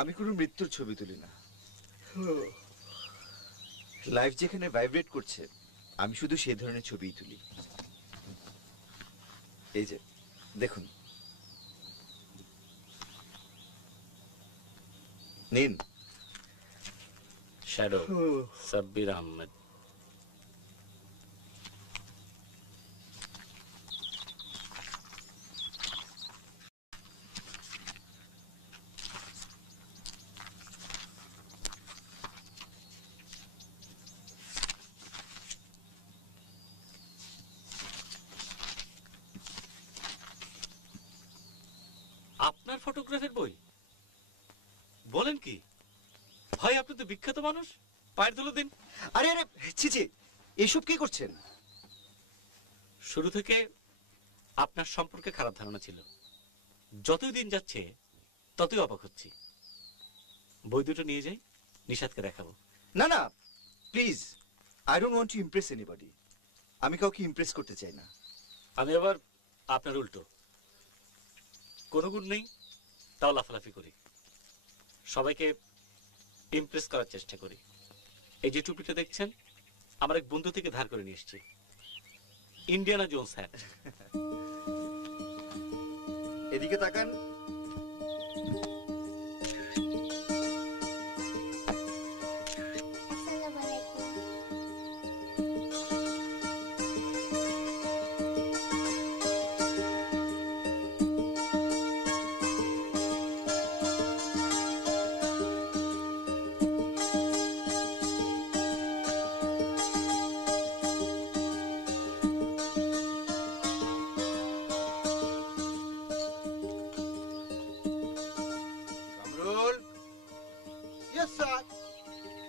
আমি কোনো মৃত্যুর ছবি তুলি না। লাইফ যেখানে ভাইব্রেট করছে আমি শুধু সেই ধরনের ছবিই তুলি। এই যে দেখুন, নিন। শ্যাডো, সাব্বির আহমেদ। আপনার ফটোগ্রাফের বই? বলেন কি ভাই, আপনি তো বিখ্যাত মানুষ, পায়ের ধুলো দিন। আরে আরে ছি, এসব কি করছেন? শুরু থেকে আপনার সম্পর্কে খারাপ ধারণা ছিল, যতই দিন যাচ্ছে ততই অবাক হচ্ছি। বই দুটো নিয়ে যাই, নিশাদকে দেখাবো। না না please, I don't want to Impress anybody. আমি কাউকে ইমপ্রেস করতে চাই না। আমি আবার আপনার উল্টো, কোনো গুণ নেই তাও লাফালাফি করি, সবাইকে ইমপ্রেস করার চেষ্টা করি। এই যে টুপিটা দেখছেন, আমার এক বন্ধু থেকে ধার করে নিয়ে এসেছি, ইন্ডিয়ানা জোন্স হ্যাট। এদিকে তাকান।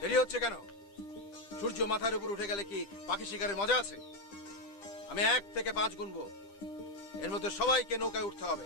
দেরি হচ্ছে কেন? সূর্য মাথার উপর উঠে গেলে কি পাখি শিকারের মজা আছে? আমি 1 থেকে 5 গুনবো, এর মধ্যে সবাইকে নৌকায় উঠতে হবে।